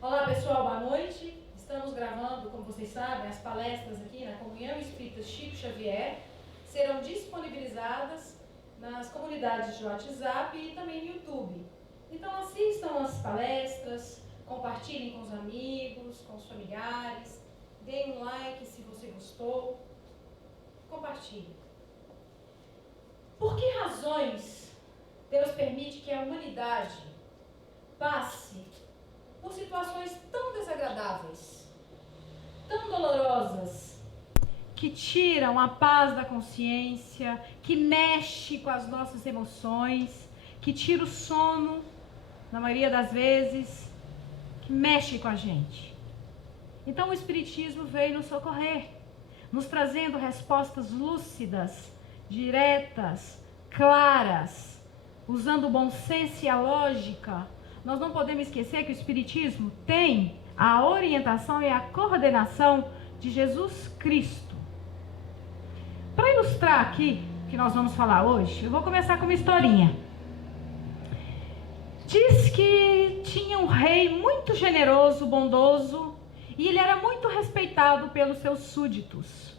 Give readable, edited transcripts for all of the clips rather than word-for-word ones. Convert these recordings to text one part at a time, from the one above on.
Olá pessoal, boa noite. Estamos gravando, como vocês sabem, as palestras aqui na Comunhão Espírita Chico Xavier. Serão disponibilizadas nas comunidades de WhatsApp e também no YouTube. Então assistam as palestras, compartilhem com os amigos, com os familiares, deem um like se você gostou, compartilhem. Por que razões Deus permite que a humanidade passe por situações tão desagradáveis, tão dolorosas, que tiram a paz da consciência, que mexe com as nossas emoções, que tira o sono, na maioria das vezes, que mexe com a gente? Então o Espiritismo veio nos socorrer, nos trazendo respostas lúcidas, diretas, claras, usando o bom senso e a lógica. Nós não podemos esquecer que o Espiritismo tem a orientação e a coordenação de Jesus Cristo. Para ilustrar aqui o que nós vamos falar hoje, eu vou começar com uma historinha. Diz que tinha um rei muito generoso, bondoso, e ele era muito respeitado pelos seus súditos.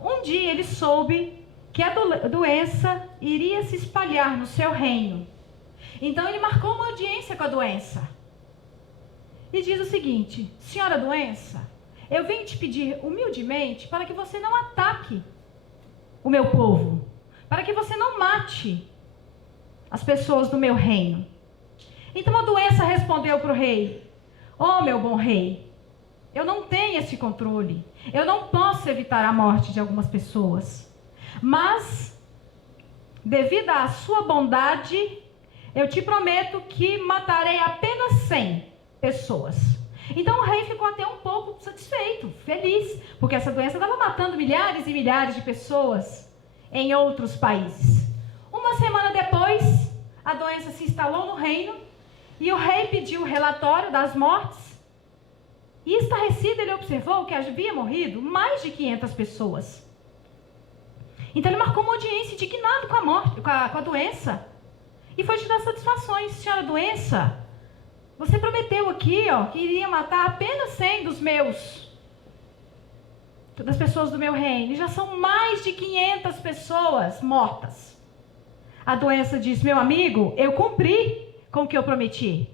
Um dia ele soube que a doença iria se espalhar no seu reino. Então ele marcou uma audiência com a doença. E diz o seguinte: senhora doença, eu venho te pedir humildemente para que você não ataque o meu povo, para que você não mate as pessoas do meu reino. Então a doença respondeu para o rei: ó meu bom rei, eu não tenho esse controle, eu não posso evitar a morte de algumas pessoas, mas devido à sua bondade, eu te prometo que matarei apenas 100 pessoas. Então o rei ficou até um pouco satisfeito, feliz, porque essa doença estava matando milhares e milhares de pessoas em outros países. Uma semana depois, a doença se instalou no reino e o rei pediu o relatório das mortes. E estarrecido, ele observou que havia morrido mais de 500 pessoas. Então ele marcou uma audiência indignado com a morte, com a doença. E foi te dar satisfações. Senhora doença, você prometeu aqui, que iria matar apenas 100 das pessoas do meu reino. E já são mais de 500 pessoas mortas. A doença diz: meu amigo, eu cumpri com o que eu prometi.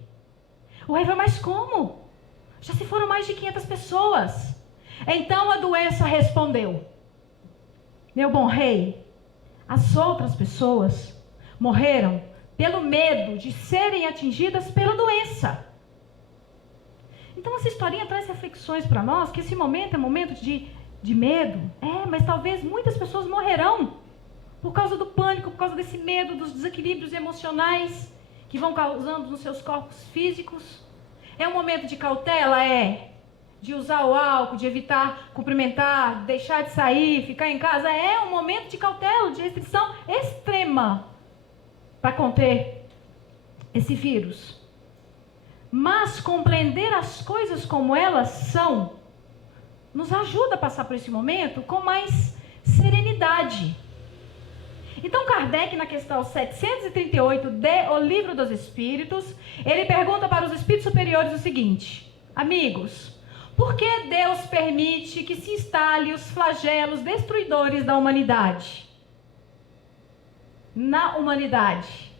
O rei falou: mas como? Já se foram mais de 500 pessoas. Então a doença respondeu: meu bom rei, as outras pessoas morreram pelo medo de serem atingidas pela doença. Então essa historinha traz reflexões para nós, que esse momento é momento de medo. Mas talvez muitas pessoas morrerão por causa do pânico, por causa desse medo, dos desequilíbrios emocionais que vão causando nos seus corpos físicos. É um momento de cautela? De usar o álcool, de evitar cumprimentar, deixar de sair, ficar em casa? É um momento de cautela, de restrição extrema para conter esse vírus. Mas compreender as coisas como elas são nos ajuda a passar por esse momento com mais serenidade. Então Kardec, na questão 738 de O Livro dos Espíritos, ele pergunta para os espíritos superiores o seguinte: amigos, por que Deus permite que se instale os flagelos destruidores da humanidade? Na humanidade.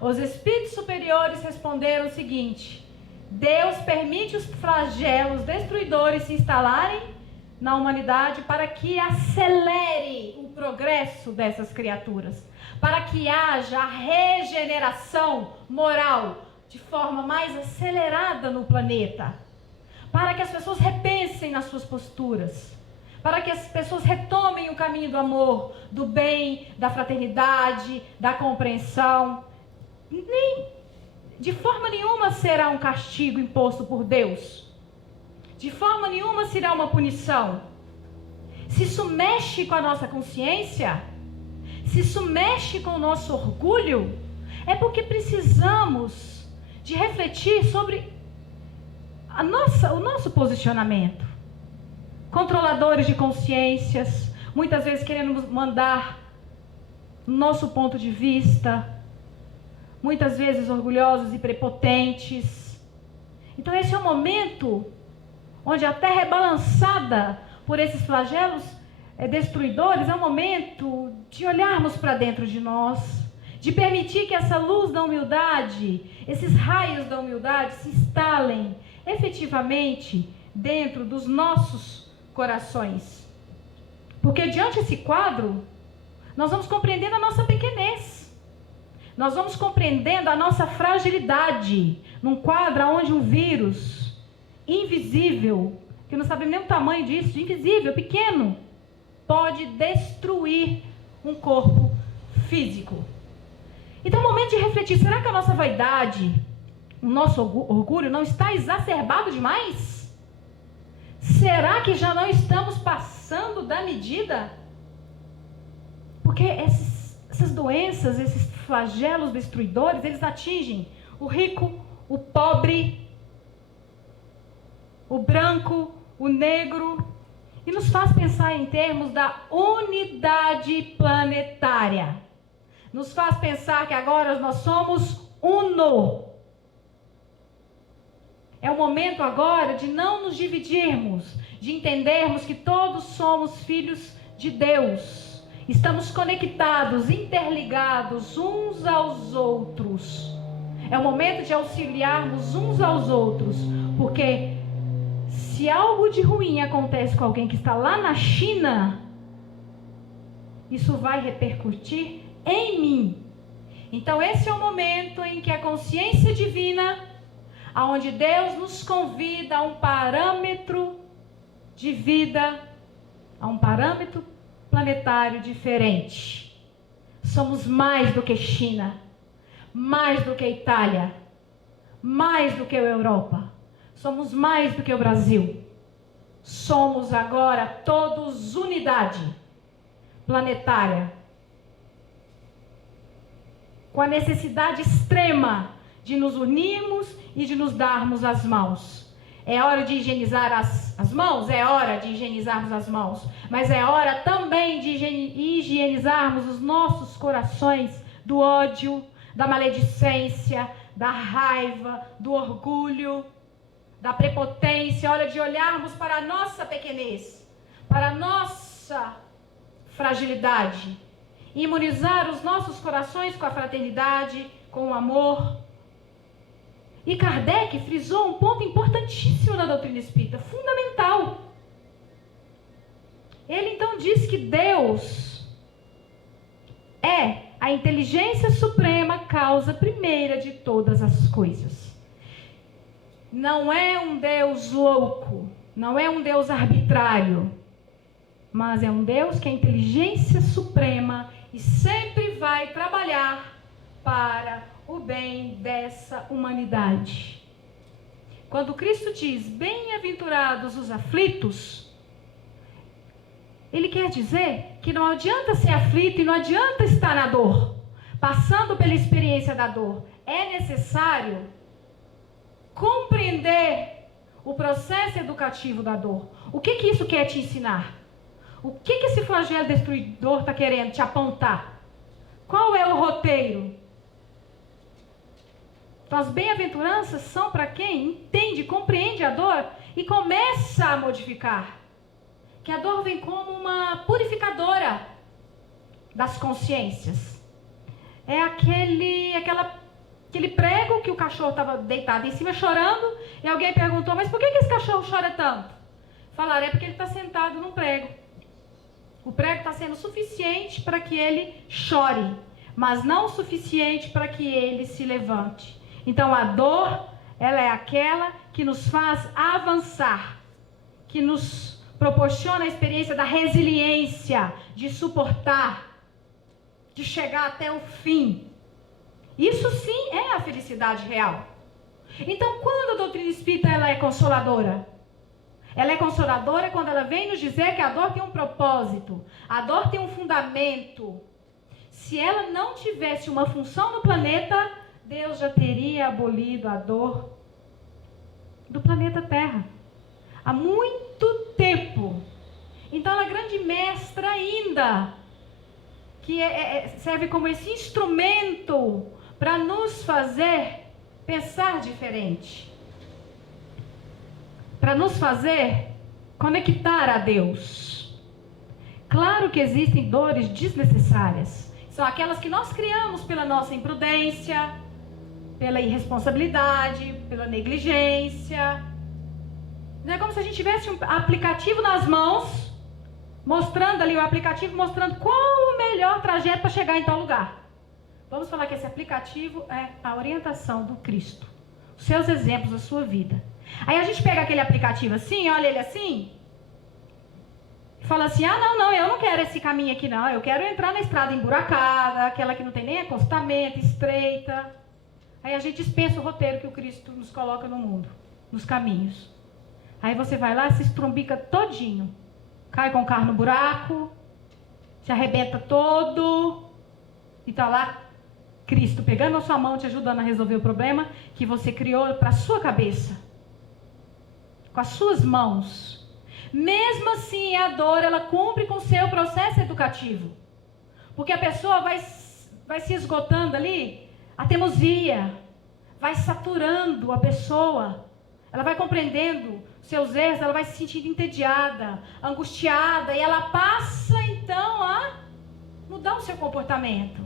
Os espíritos superiores responderam o seguinte: Deus permite os flagelos destruidores se instalarem na humanidade para que acelere o progresso dessas criaturas, para que haja a regeneração moral de forma mais acelerada no planeta, para que as pessoas repensem nas suas posturas, para que as pessoas retomem o caminho do amor, do bem, da fraternidade, da compreensão. Nem de forma nenhuma será um castigo imposto por Deus. De forma nenhuma será uma punição. Se isso mexe com a nossa consciência, se isso mexe com o nosso orgulho, é porque precisamos de refletir sobre o nosso posicionamento. Controladores de consciências, muitas vezes querendo mandar nosso ponto de vista, muitas vezes orgulhosos e prepotentes. Então esse é o momento onde a terra é balançada por esses flagelos destruidores. É o momento de olharmos para dentro de nós, de permitir que essa luz da humildade, esses raios da humildade se instalem efetivamente dentro dos nossos corações. Porque diante desse quadro, nós vamos compreendendo a nossa pequenez. Nós vamos compreendendo a nossa fragilidade. Num quadro onde um vírus invisível, que não sabe nem o tamanho disso, invisível, pequeno, pode destruir um corpo físico. Então é o momento de refletir, será que a nossa vaidade, o nosso orgulho não está exacerbado demais? Será que já não estamos passando da medida? Porque essas doenças, esses flagelos destruidores, eles atingem o rico, o pobre, o branco, o negro, e nos faz pensar em termos da unidade planetária. Nos faz pensar que agora nós somos uno. É o momento agora de não nos dividirmos, de entendermos que todos somos filhos de Deus. Estamos conectados, interligados uns aos outros. É o momento de auxiliarmos uns aos outros, porque se algo de ruim acontece com alguém que está lá na China, isso vai repercutir em mim. Então esse é o momento em que a consciência divina, onde Deus nos convida a um parâmetro de vida, a um parâmetro planetário diferente. Somos mais do que China, mais do que Itália, mais do que a Europa. Somos mais do que o Brasil. Somos agora todos unidade planetária, com a necessidade extrema de nos unirmos e de nos darmos as mãos. É hora de higienizar as mãos? É hora de higienizarmos as mãos. Mas é hora também de higienizarmos os nossos corações do ódio, da maledicência, da raiva, do orgulho, da prepotência. É hora de olharmos para a nossa pequenez, para a nossa fragilidade, e imunizar os nossos corações com a fraternidade, com o amor. E Kardec frisou um ponto importantíssimo na doutrina espírita, fundamental. Ele então diz que Deus é a inteligência suprema, causa primeira de todas as coisas. Não é um Deus louco, não é um Deus arbitrário, mas é um Deus que é a inteligência suprema e sempre vai trabalhar para o bem dessa humanidade. Quando Cristo diz, bem-aventurados os aflitos, Ele quer dizer que não adianta ser aflito e não adianta estar na dor, passando pela experiência da dor. É necessário compreender o processo educativo da dor. O que isso quer te ensinar? O que esse flagelo destruidor está querendo te apontar? Qual é o roteiro? Então, as bem-aventuranças são para quem entende, compreende a dor e começa a modificar. Que a dor vem como uma purificadora das consciências. É aquele prego que o cachorro estava deitado em cima chorando, e alguém perguntou, mas por que esse cachorro chora tanto? Falaram, é porque ele está sentado num prego. O prego está sendo suficiente para que ele chore, mas não o suficiente para que ele se levante. Então a dor, ela é aquela que nos faz avançar, que nos proporciona a experiência da resiliência, de suportar, de chegar até o fim. Isso sim é a felicidade real. Então quando a doutrina espírita ela é consoladora? Ela é consoladora quando ela vem nos dizer que a dor tem um propósito, a dor tem um fundamento. Se ela não tivesse uma função no planeta, Deus já teria abolido a dor do planeta Terra há muito tempo. Então ela é grande mestra ainda, que serve como esse instrumento para nos fazer pensar diferente. para nos fazer conectar a Deus. Claro que existem dores desnecessárias. São aquelas que nós criamos pela nossa imprudência, pela irresponsabilidade, pela negligência. Não é como se a gente tivesse um aplicativo nas mãos, mostrando ali o aplicativo, mostrando qual o melhor trajeto para chegar em tal lugar. Vamos falar que esse aplicativo é a orientação do Cristo. Os seus exemplos, a sua vida. Aí a gente pega aquele aplicativo assim, olha ele assim, e fala assim, não, eu não quero esse caminho aqui não, eu quero entrar na estrada emburacada, aquela que não tem nem acostamento, estreita. Aí a gente dispensa o roteiro que o Cristo nos coloca no mundo, nos caminhos. Aí você vai lá, se estrumbica todinho, cai com o carro no buraco, se arrebenta todo, e tá lá Cristo pegando a sua mão, te ajudando a resolver o problema que você criou para a sua cabeça, com as suas mãos. Mesmo assim, a dor, ela cumpre com o seu processo educativo, porque a pessoa vai se esgotando ali, a teimosia vai saturando a pessoa, ela vai compreendendo seus erros, ela vai se sentindo entediada, angustiada, e ela passa então a mudar o seu comportamento,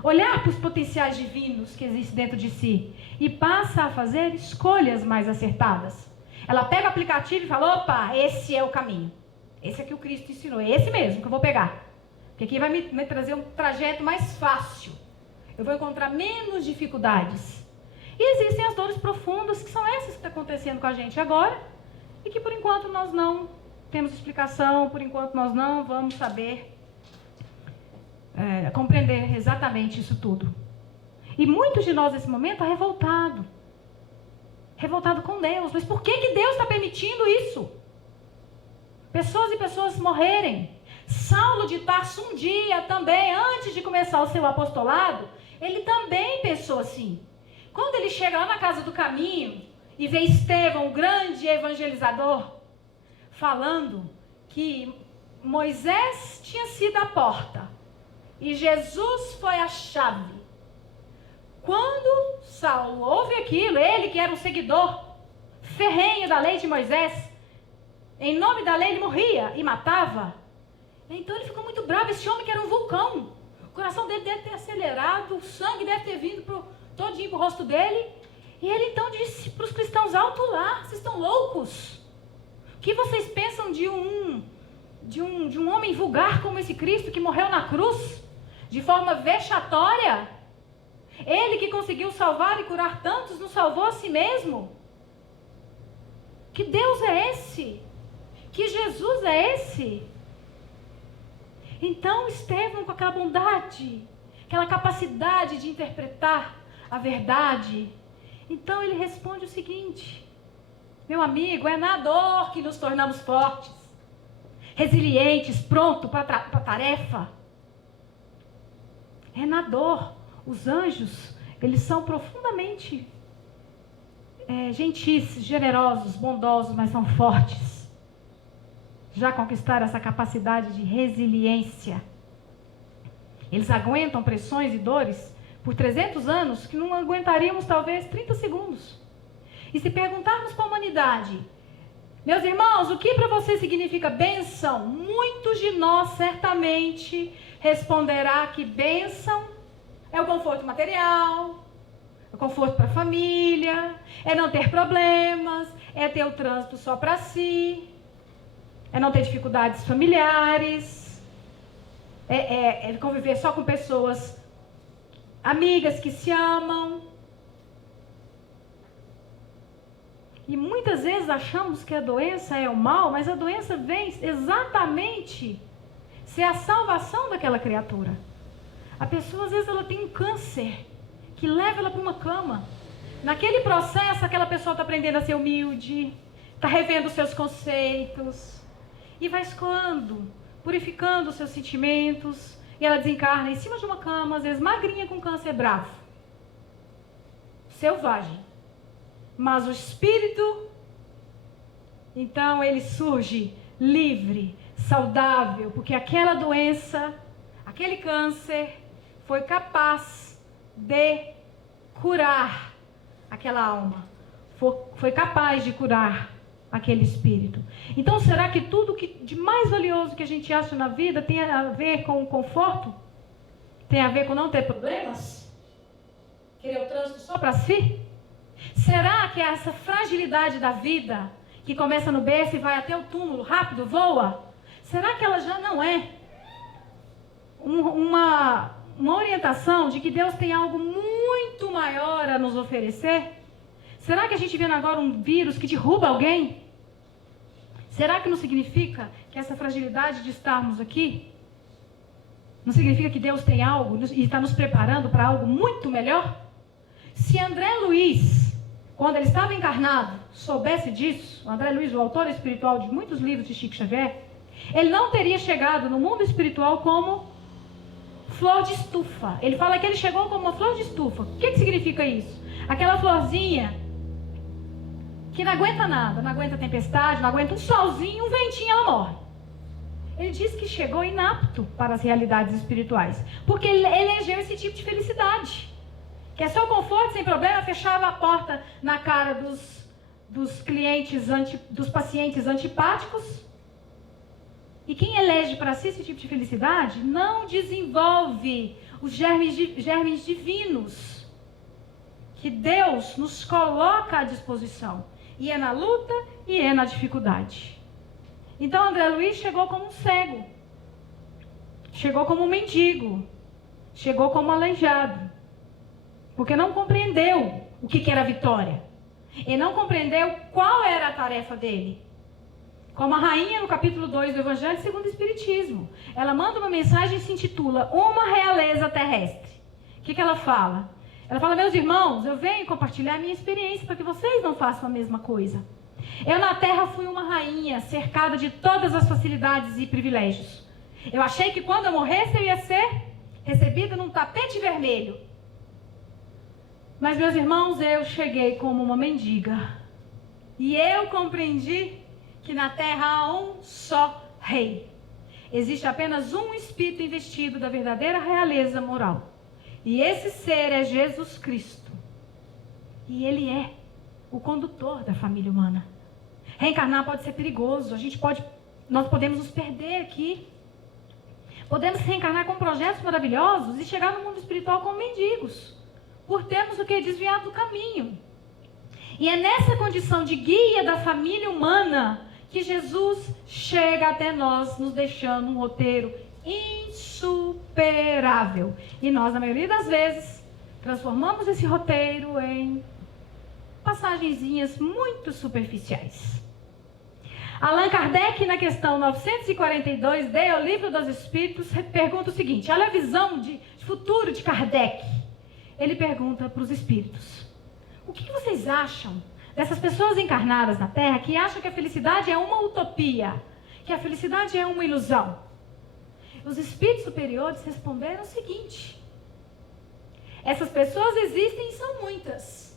olhar para os potenciais divinos que existem dentro de si e passa a fazer escolhas mais acertadas. Ela pega o aplicativo e fala, opa, esse é o caminho, esse é que o Cristo ensinou, é esse mesmo que eu vou pegar, porque aqui vai me trazer um trajeto mais fácil, eu vou encontrar menos dificuldades. E existem as dores profundas, que são essas que estão acontecendo com a gente agora, e que por enquanto nós não temos explicação, por enquanto nós não vamos saber compreender exatamente isso tudo. E muitos de nós nesse momento estão revoltado com Deus. Mas por que Deus está permitindo isso? Pessoas e pessoas morrerem. Saulo de Tarso um dia também, antes de começar o seu apostolado, ele também pensou assim. Quando ele chega lá na casa do caminho e vê Estevão, o grande evangelizador, falando que Moisés tinha sido a porta e Jesus foi a chave. Quando Saulo ouve aquilo, ele que era um seguidor ferrenho da lei de Moisés, em nome da lei ele morria e matava. Então ele ficou muito bravo, esse homem que era um vulcão. O coração dele deve ter acelerado, o sangue deve ter vindo todinho para o rosto dele. E ele então disse para os cristãos, alto lá, vocês estão loucos? O que vocês pensam de um homem vulgar como esse Cristo que morreu na cruz, de forma vexatória? Ele que conseguiu salvar e curar tantos, não salvou a si mesmo? Que Deus é esse? Que Jesus é esse? Então Estevão, com aquela bondade, aquela capacidade de interpretar a verdade, então ele responde o seguinte: meu amigo, é na dor que nos tornamos fortes, resilientes, prontos para a tarefa. É na dor. Os anjos, eles são profundamente gentis, generosos, bondosos, mas são fortes. Já conquistaram essa capacidade de resiliência. Eles aguentam pressões e dores por 300 anos que não aguentaríamos talvez 30 segundos. E se perguntarmos para a humanidade, meus irmãos, o que para você significa bênção? Muitos de nós certamente responderá que bênção é o conforto material, é o conforto para a família, é não ter problemas, é ter o trânsito só para si, é não ter dificuldades familiares, é conviver só com pessoas amigas que se amam. E muitas vezes achamos que a doença é o mal, mas a doença vem exatamente ser a salvação daquela criatura. A pessoa, às vezes, ela tem um câncer que leva ela para uma cama. Naquele processo, aquela pessoa está aprendendo a ser humilde, está revendo os seus conceitos e vai escoando, purificando os seus sentimentos. E ela desencarna em cima de uma cama, às vezes magrinha, com câncer bravo, selvagem. Mas o espírito, então, ele surge livre, saudável, porque aquela doença, aquele câncer, foi capaz de curar aquela alma. Foi capaz de curar aquele espírito. Então, será que tudo que de mais valioso que a gente acha na vida tem a ver com o conforto? Tem a ver com não ter problemas? Querer o trânsito só para si? Será que essa fragilidade da vida, que começa no berço e vai até o túmulo, rápido, voa? Será que ela já não é uma orientação de que Deus tem algo muito maior a nos oferecer? Será que a gente vendo agora um vírus que derruba alguém? Será que não significa que essa fragilidade de estarmos aqui não significa que Deus tem algo e está nos preparando para algo muito melhor? Se André Luiz, quando ele estava encarnado, soubesse disso, o André Luiz, o autor espiritual de muitos livros de Chico Xavier, ele não teria chegado no mundo espiritual como flor de estufa. Ele fala que ele chegou como uma flor de estufa. O que significa isso? Aquela florzinha que não aguenta nada, não aguenta tempestade, não aguenta um solzinho, um ventinho, ela morre. Ele diz que chegou inapto para as realidades espirituais, porque ele elegeu esse tipo de felicidade, que é só conforto, sem problema, fechava a porta na cara dos clientes, dos pacientes antipáticos. E quem elege para si esse tipo de felicidade não desenvolve os germes divinos que Deus nos coloca à disposição. E é na luta e é na dificuldade. Então André Luiz chegou como um cego, chegou como um mendigo, chegou como um aleijado, porque não compreendeu o que era a vitória. Ele não compreendeu qual era a tarefa dele. Como a rainha no capítulo 2 do Evangelho segundo o Espiritismo. Ela manda uma mensagem e se intitula Uma Realeza Terrestre. O que ela fala? Ela fala, meus irmãos, eu venho compartilhar a minha experiência para que vocês não façam a mesma coisa. Eu na terra fui uma rainha, cercada de todas as facilidades e privilégios. Eu achei que quando eu morresse eu ia ser recebida num tapete vermelho. Mas, meus irmãos, eu cheguei como uma mendiga. E eu compreendi que na terra há um só rei. Existe apenas um espírito investido da verdadeira realeza moral. E esse ser é Jesus Cristo. E ele é o condutor da família humana. Reencarnar pode ser perigoso. Nós podemos nos perder aqui. Podemos reencarnar com projetos maravilhosos e chegar no mundo espiritual como mendigos, por termos o que? Desviado do caminho. E é nessa condição de guia da família humana que Jesus chega até nós, nos deixando um roteiro insuperável. E nós, na maioria das vezes, transformamos esse roteiro em passagenzinhas muito superficiais. Allan Kardec, na questão 942 O Livro dos Espíritos, pergunta o seguinte, olha a visão de futuro de Kardec. Ele pergunta para os espíritos, o que vocês acham dessas pessoas encarnadas na Terra que acham que a felicidade é uma utopia, que a felicidade é uma ilusão? Os espíritos superiores responderam o seguinte, essas pessoas existem e são muitas,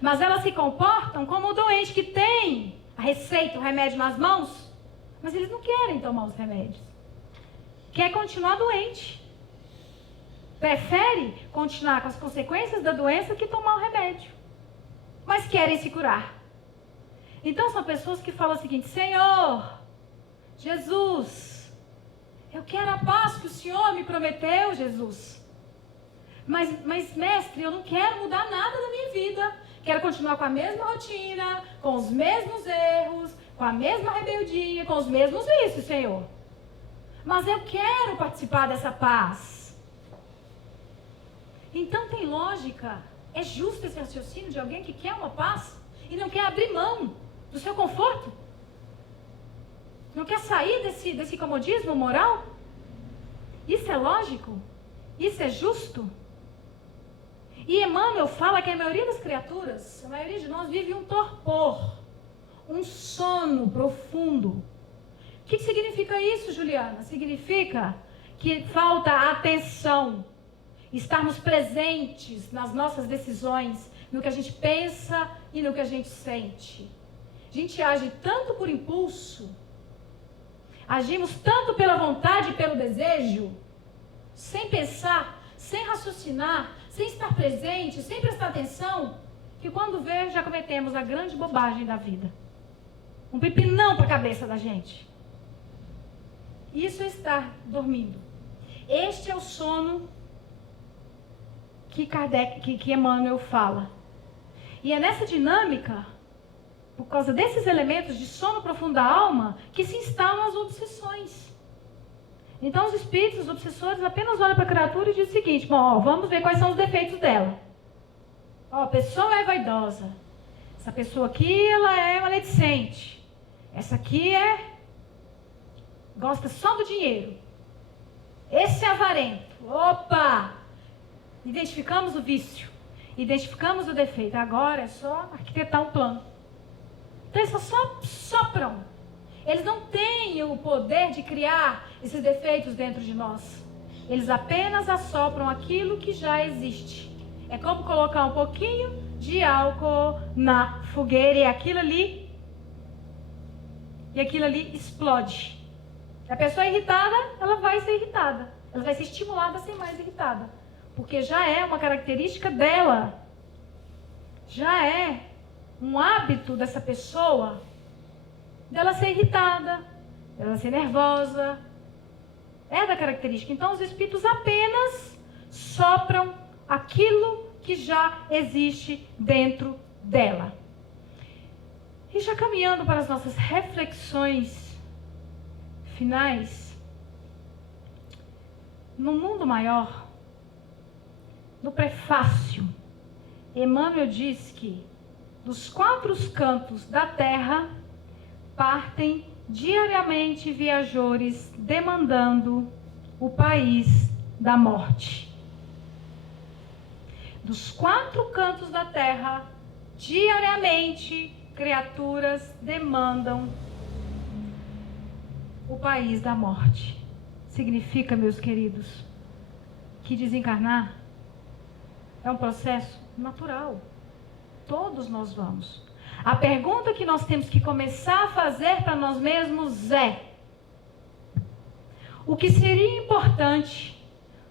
mas elas se comportam como o doente que tem a receita, o remédio nas mãos, mas eles não querem tomar os remédios. Quer continuar doente. Prefere continuar com as consequências da doença que tomar o remédio. Mas querem se curar. Então são pessoas que falam o seguinte, Senhor, Jesus, eu quero a paz que o Senhor me prometeu, Jesus. Mas mestre, eu não quero mudar nada da minha vida. Quero continuar com a mesma rotina, com os mesmos erros, com a mesma rebeldia, com os mesmos vícios, Senhor. Mas eu quero participar dessa paz. Então tem lógica, é justo esse raciocínio de alguém que quer uma paz e não quer abrir mão do seu conforto? Não quer sair desse comodismo moral? Isso é lógico? Isso é justo? E Emmanuel fala que a maioria das criaturas, a maioria de nós vive um torpor, um sono profundo. O que significa isso, Juliana? Significa que falta atenção, estarmos presentes nas nossas decisões, no que a gente pensa e no que a gente sente. A gente age tanto por impulso, agimos tanto pela vontade e pelo desejo, sem pensar, sem raciocinar, sem estar presente, sem prestar atenção, que quando vê, já cometemos a grande bobagem da vida. um pepinão para a cabeça da gente. Isso é estar dormindo. Este é o sono que Emmanuel fala. E é nessa dinâmica, por causa desses elementos de sono profundo da alma, que se instalam as obsessões. Então os espíritos, os obsessores, apenas olham para a criatura e dizem o seguinte: bom, ó, vamos ver quais são os defeitos dela. Ó, a pessoa é vaidosa. Essa pessoa aqui, ela é maledicente. Essa aqui gosta só do dinheiro. Esse é avarento. Opa! Identificamos o vício. Identificamos o defeito. Agora é só arquitetar um plano. Então eles só sopram. Eles não têm o poder de criar esses defeitos dentro de nós. Eles apenas assopram aquilo que já existe. É como colocar um pouquinho de álcool na fogueira e aquilo ali explode. A pessoa é irritada, ela vai ser irritada. Ela vai ser estimulada a ser mais irritada. Porque já é uma característica dela. Já é um hábito dessa pessoa dela ser irritada, dela ser nervosa. É da característica. Então os espíritos apenas sopram aquilo que já existe dentro dela. E já caminhando para as nossas reflexões finais, no mundo maior, no prefácio, Emmanuel diz que dos 4 cantos da terra partem diariamente viajores demandando o país da morte. Dos 4 cantos da terra, diariamente, criaturas demandam o país da morte. Significa, meus queridos, que desencarnar é um processo natural. Todos nós vamos. A pergunta que nós temos que começar a fazer para nós mesmos é: o que seria importante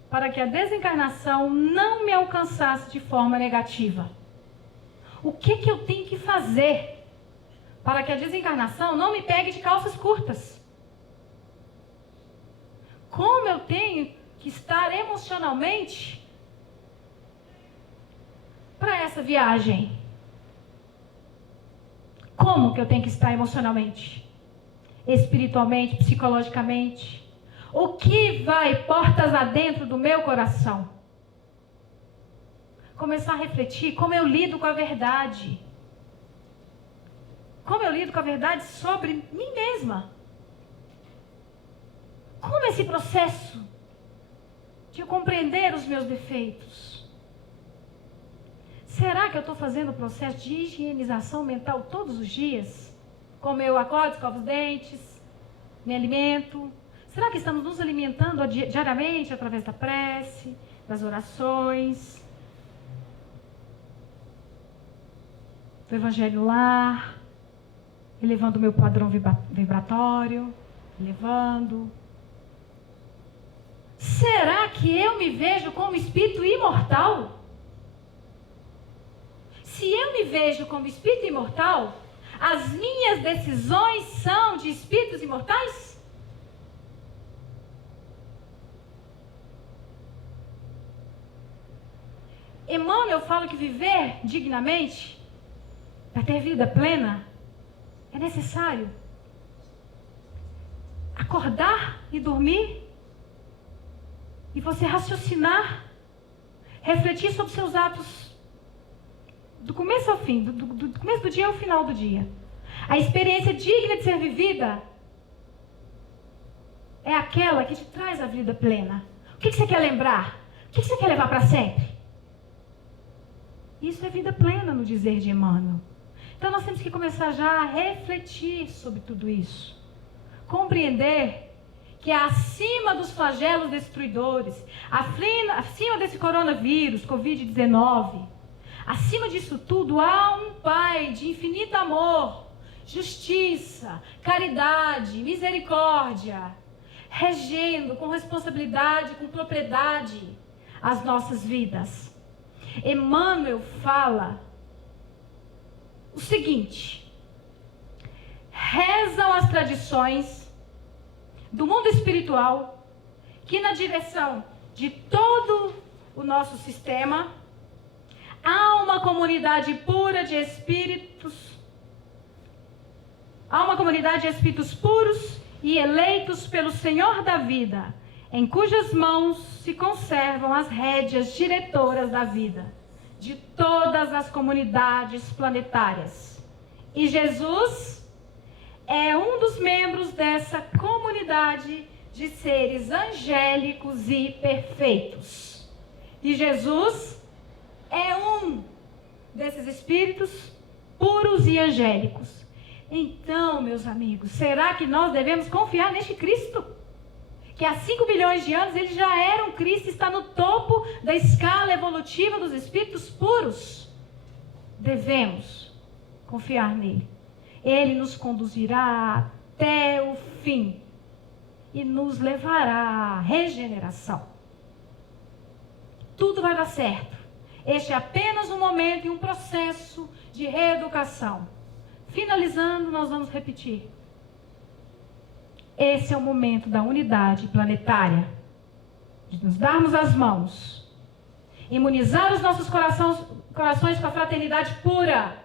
para que a desencarnação não me alcançasse de forma negativa? O que eu tenho que fazer para que a desencarnação não me pegue de calças curtas? Como eu tenho que estar emocionalmente para essa viagem? Como que eu tenho que estar emocionalmente? Espiritualmente, psicologicamente? O que vai portas adentro do meu coração? Começar a refletir como eu lido com a verdade. Como eu lido com a verdade sobre mim mesma. Como esse processo de compreender os meus defeitos. Será que eu estou fazendo o processo de higienização mental todos os dias? Como eu acordo, escovo os dentes, me alimento? Será que estamos nos alimentando diariamente através da prece, das orações, do evangelho no lar, elevando o meu padrão vibratório, elevando? Será que eu me vejo como espírito imortal? Se eu me vejo como espírito imortal, as minhas decisões são de espíritos imortais? Emmanuel fala que viver dignamente, para ter vida plena, é necessário acordar e dormir, e você raciocinar, refletir sobre seus atos, do começo ao fim, do começo do dia ao final do dia. A experiência digna de ser vivida é aquela que te traz a vida plena. O que você quer lembrar? O que você quer levar para sempre? Isso é vida plena no dizer de Emmanuel. Então nós temos que começar já a refletir sobre tudo isso. Compreender que acima dos flagelos destruidores, acima desse coronavírus, Covid-19, acima disso tudo, há um Pai de infinito amor, justiça, caridade, misericórdia, regendo com responsabilidade, com propriedade as nossas vidas. Emmanuel fala o seguinte: rezam as tradições do mundo espiritual, que na direção de todo o nosso sistema há uma comunidade pura de espíritos, há uma comunidade de espíritos puros e eleitos pelo Senhor da vida, em cujas mãos se conservam as rédeas diretoras da vida de todas as comunidades planetárias. E Jesus é um dos membros dessa comunidade de seres angélicos e perfeitos. E Jesus é um desses espíritos puros e angélicos. Então, meus amigos, será que nós devemos confiar neste Cristo? Que há 5 bilhões de anos ele já era um Cristo, está no topo da escala evolutiva dos espíritos puros. Devemos confiar nele. Ele nos conduzirá até o fim e nos levará à regeneração. Tudo vai dar certo. Este é apenas um momento e um processo de reeducação. Finalizando, nós vamos repetir. Esse é o momento da unidade planetária, de nos darmos as mãos, imunizar os nossos corações com a fraternidade pura.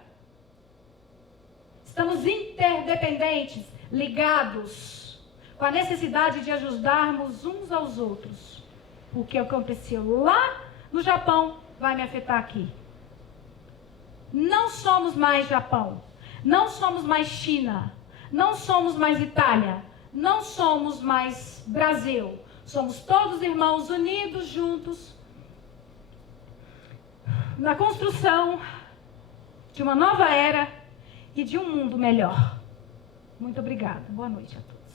Estamos interdependentes, ligados, com a necessidade de ajudarmos uns aos outros. O que aconteceu lá no Japão vai me afetar aqui. Não somos mais Japão, não somos mais China, não somos mais Itália, não somos mais Brasil. Somos todos irmãos unidos, juntos, na construção de uma nova era e de um mundo melhor. Muito obrigada. Boa noite a todos.